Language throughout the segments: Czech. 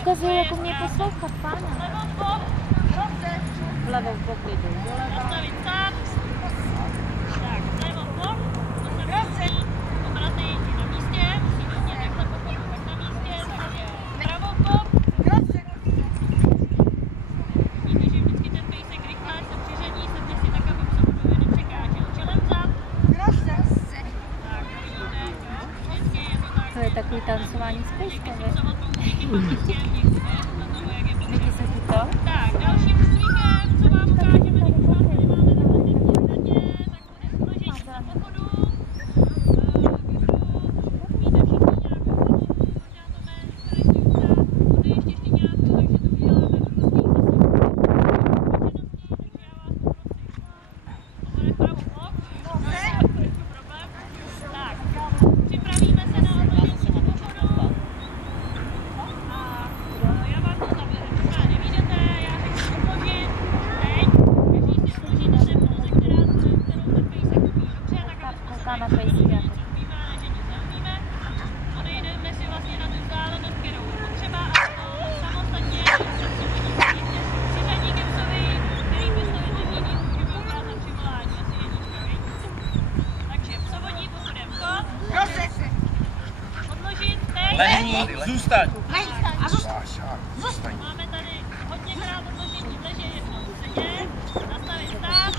Ukazuje, jako mě poslouchat, pána. Vlevo v boku jdu doleva. To je takový tancování s pejskami. Vidí se si to? Tak, dalším stříkem, co vám ukážeme, když vás tady máme na hodně, tak bude složení pochodu. Na pejsky. Odejdeme si vlastně na tu vzdálenost, kterou potřeba, a to samostatně přiřadí ke psovi, který psovi drží, můžeme ukázat přivolání asi jednička. Takže psovodí pochodem chod, odložit, teď. Lehni, zůstaň. Zůstaň. Máme tady hodněkrát odložení leže, jednou sedět, nastavit stát.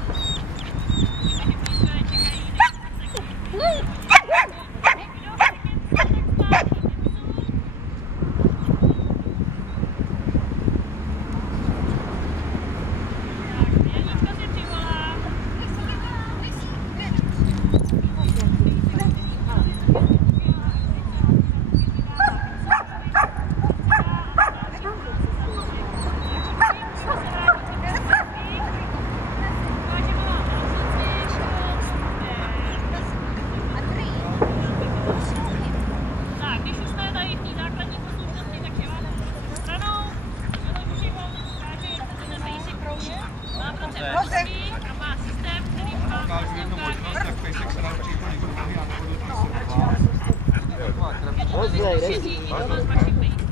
A má systém, který ukážu jednu možnost, jak pejsek se naučí chodit do nohy a nebudu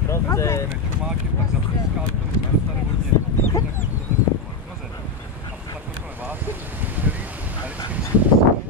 Dobře. čumáky, tak zapíská, to dostane hodně. Dobře. A takhle vás, a vždycky dostane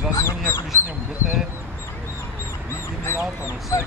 zazvoní, jako když mě budete, vidím, nedá to nosek.